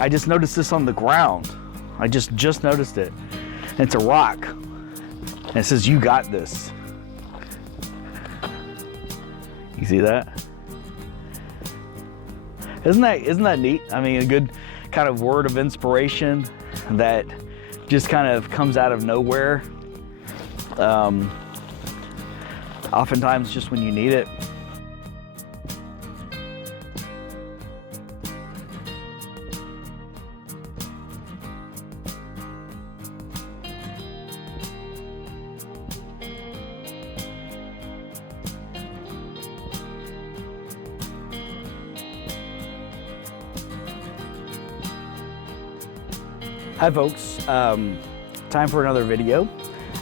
I just noticed this on the ground. I just noticed it. And it's a rock. And it says, "You got this." You see that? Isn't that neat? I mean, a good kind of word of inspiration that just kind of comes out of nowhere. Oftentimes just when you need it. Hi folks, time for another video.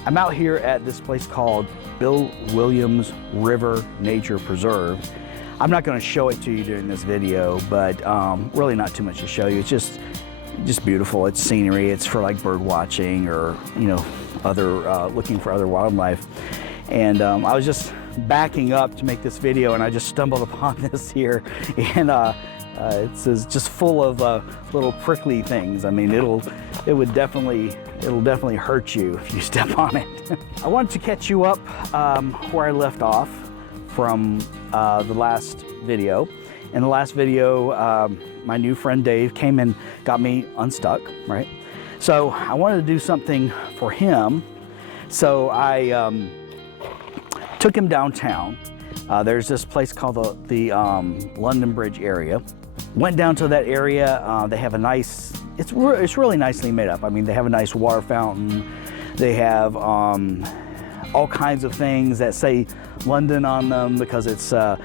I'm out here at this place called Bill Williams River Nature Preserve. I'm not going to show it to you during this video, but really not too much to show you. It's just beautiful. It's scenery. It's for like bird watching or other looking for other wildlife. And I was just backing up to make this video, and I just stumbled upon this here, and it's just full of little prickly things. I mean, it'll definitely hurt you if you step on it. I wanted to catch you up where I left off from the last video. In the last video, my new friend Dave came and got me unstuck, right? So I wanted to do something for him. So I took him downtown. There's this place called the London Bridge area. Went down to that area. They have a nice, it's really nicely made up. I mean, they have a nice water fountain. They have all kinds of things that say London on them because it's, the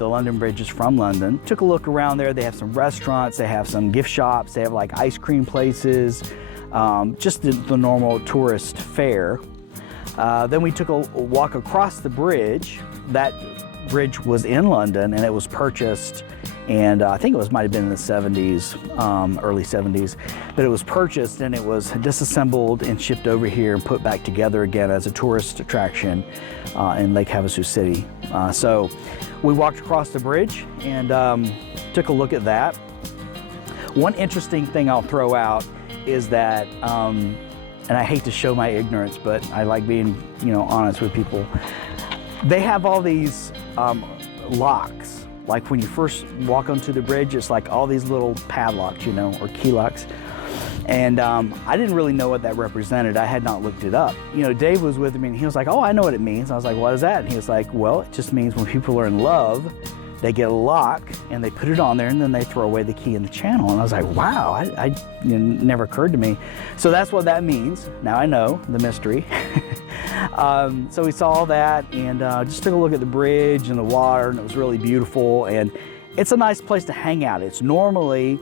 London Bridge is from London. Took a look around there. They have some restaurants. They have some gift shops. They have like ice cream places, just the normal tourist fare. Then we took a walk across the bridge. That bridge was in London, and it was purchased, and I think it might have been in the 70s, early 70s, but it was purchased and it was disassembled and shipped over here and put back together again as a tourist attraction in Lake Havasu City. So we walked across the bridge and took a look at that. One interesting thing I'll throw out is that, and I hate to show my ignorance, but I like being, honest with people. They have all these locks. Like when you first walk onto the bridge, it's like all these little padlocks, or key locks. And I didn't really know what that represented. I had not looked it up. Dave was with me and he was like, "Oh, I know what it means." I was like, "What is that?" And he was like, "Well, it just means when people are in love, they get a lock and they put it on there and then they throw away the key in the channel." And I was like, wow, it never occurred to me. So that's what that means. Now I know the mystery. So we saw that and just took a look at the bridge and the water, and it was really beautiful. And it's a nice place to hang out. It's normally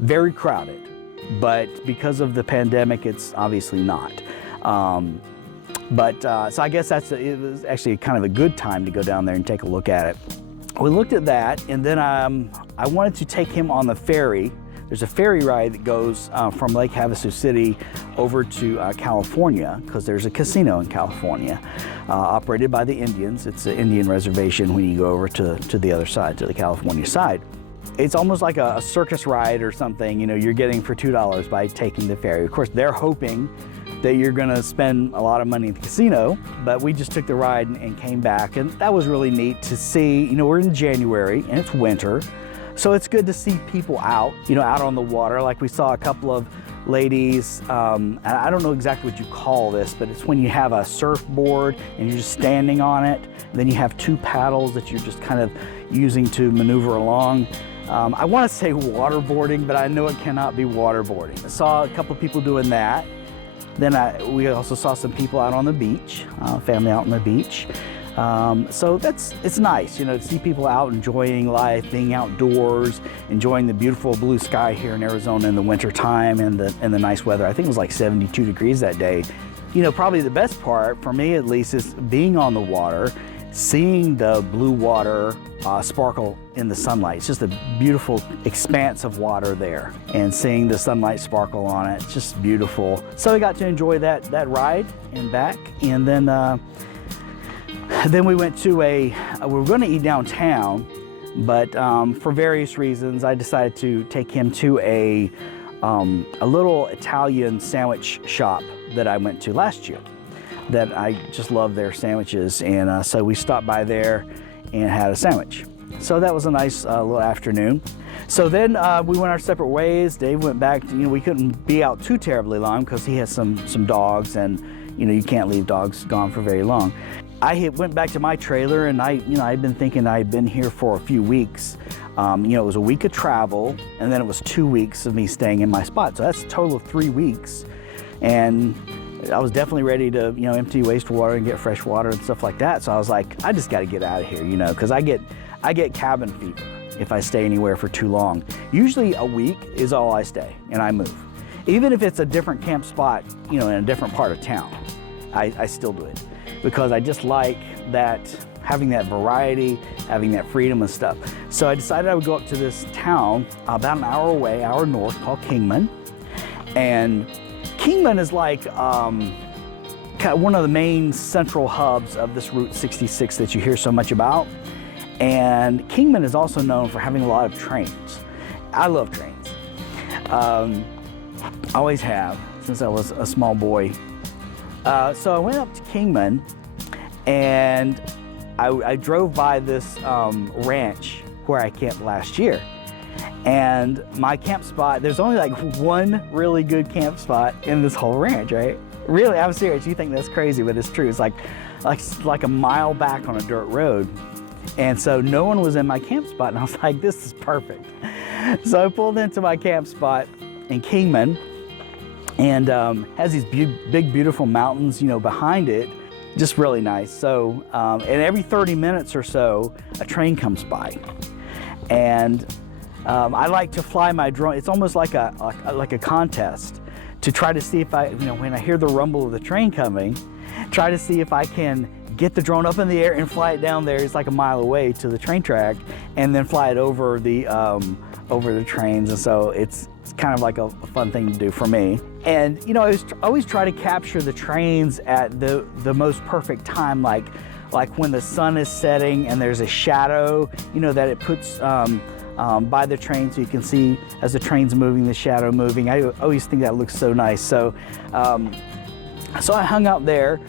very crowded, but because of the pandemic, it's obviously not. So I guess it was actually kind of a good time to go down there and take a look at it. We looked at that, and then I wanted to take him on the ferry. There's a ferry ride that goes from Lake Havasu City over to California, because there's a casino in California operated by the Indians. It's an Indian reservation when you go over to the other side, to the California side. It's almost like a circus ride or something, you're getting for $2 by taking the ferry. Of course, they're hoping that you're gonna spend a lot of money at the casino, but we just took the ride and came back, and that was really neat to see. We're in January and it's winter, so it's good to see people out, out on the water. Like we saw a couple of ladies, and I don't know exactly what you call this, but it's when you have a surfboard and you're just standing on it, and then you have two paddles that you're just kind of using to maneuver along. I wanna say waterboarding, but I know it cannot be waterboarding. I saw a couple of people doing that. Then we also saw some people out on the beach, family out on the beach. So it's nice, to see people out enjoying life, being outdoors, enjoying the beautiful blue sky here in Arizona in the winter time and the nice weather. I think it was like 72 degrees that day. Probably the best part, for me at least, is being on the water, seeing the blue water sparkle in the sunlight. It's just a beautiful expanse of water there, and seeing the sunlight sparkle on it, it's just beautiful. So we got to enjoy that ride and back, and then we went to we were going to eat downtown, But for various reasons, I decided to take him to a little Italian sandwich shop that I went to last year. That I just love their sandwiches, and so we stopped by there and had a sandwich. So that was a nice little afternoon. So then we went our separate ways. Dave went back to, we couldn't be out too terribly long because he has some dogs, and you can't leave dogs gone for very long. I went back to my trailer, and I'd been thinking I'd been here for a few weeks. It was a week of travel, and then it was 2 weeks of me staying in my spot. So that's a total of 3 weeks. And I was definitely ready to, empty wastewater and get fresh water and stuff like that. So I was like, I just got to get out of here, because I get cabin fever if I stay anywhere for too long. Usually a week is all I stay, and I move. Even if it's a different camp spot, in a different part of town, I still do it, because I just like that, having that variety, having that freedom and stuff. So I decided I would go up to this town about an hour away, hour north, called Kingman. And Kingman is like kind of one of the main central hubs of this Route 66 that you hear so much about. And Kingman is also known for having a lot of trains. I love trains. Always have, since I was a small boy. So I went up to Kingman, and I drove by this ranch where I camped last year. And my camp spot, there's only like one really good camp spot in this whole ranch, right? Really, I'm serious. You think that's crazy, but it's true. It's like a mile back on a dirt road. And so no one was in my camp spot, and I was like, this is perfect. So I pulled into my camp spot in Kingman, and has these big, beautiful mountains, behind it. Just really nice. So, and every 30 minutes or so, a train comes by. And I like to fly my drone. It's almost like a contest to try to see if when I hear the rumble of the train coming, try to see if I can get the drone up in the air and fly it down there. It's like a mile away to the train track, and then fly it over the trains. And so it's kind of like a fun thing to do for me. And I always try to capture the trains at the most perfect time, like when the sun is setting and there's a shadow, that it puts by the train, so you can see as the train's moving, the shadow moving. I always think that looks so nice. So so I hung out there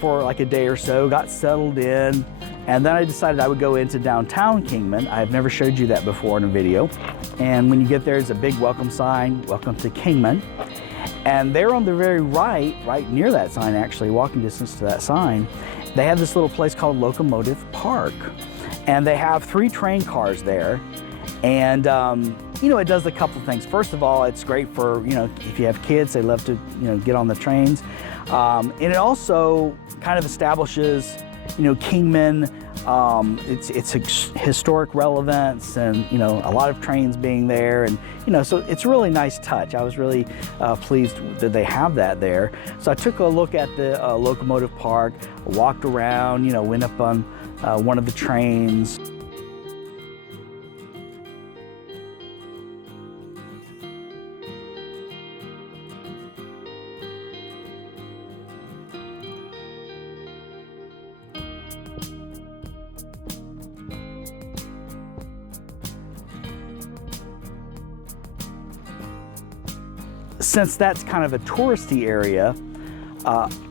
for like a day or so, got settled in, and then I decided I would go into downtown Kingman. I've never showed you that before in a video. And when you get there, there's a big welcome sign, "Welcome to Kingman." And there on the very right near that sign, actually, walking distance to that sign, they have this little place called Locomotive Park. And they have 3 train cars there. And, it does a couple things. First of all, it's great for, if you have kids, they love to, get on the trains. And it also kind of establishes, Kingman, its historic relevance, and, a lot of trains being there. And, so it's a really nice touch. I was really pleased that they have that there. So I took a look at the Locomotive Park, walked around, went up on one of the trains. Since that's kind of a touristy area,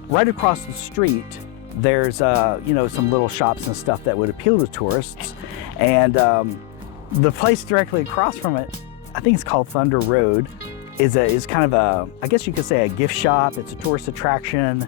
right across the street, there's some little shops and stuff that would appeal to tourists. And the place directly across from it, I think it's called Thunder Road, is kind of I guess you could say a gift shop. It's a tourist attraction.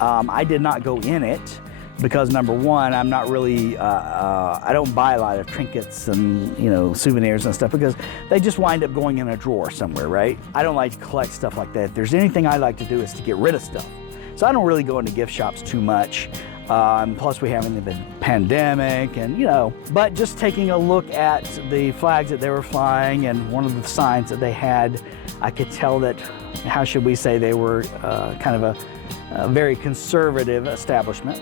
I did not go in it because, number one, I'm not really, I don't buy a lot of trinkets and, souvenirs and stuff, because they just wind up going in a drawer somewhere, right? I don't like to collect stuff like that. If there's anything I like to do, is to get rid of stuff. So I don't really go into gift shops too much. Plus we haven't been pandemic, and but just taking a look at the flags that they were flying and one of the signs that they had, I could tell that, how should we say, they were kind of a very conservative establishment.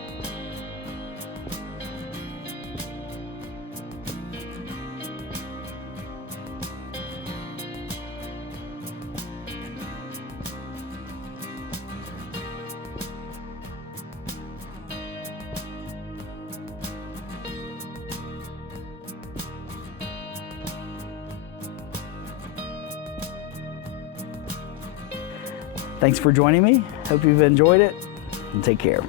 Thanks for joining me. Hope you've enjoyed it, and take care.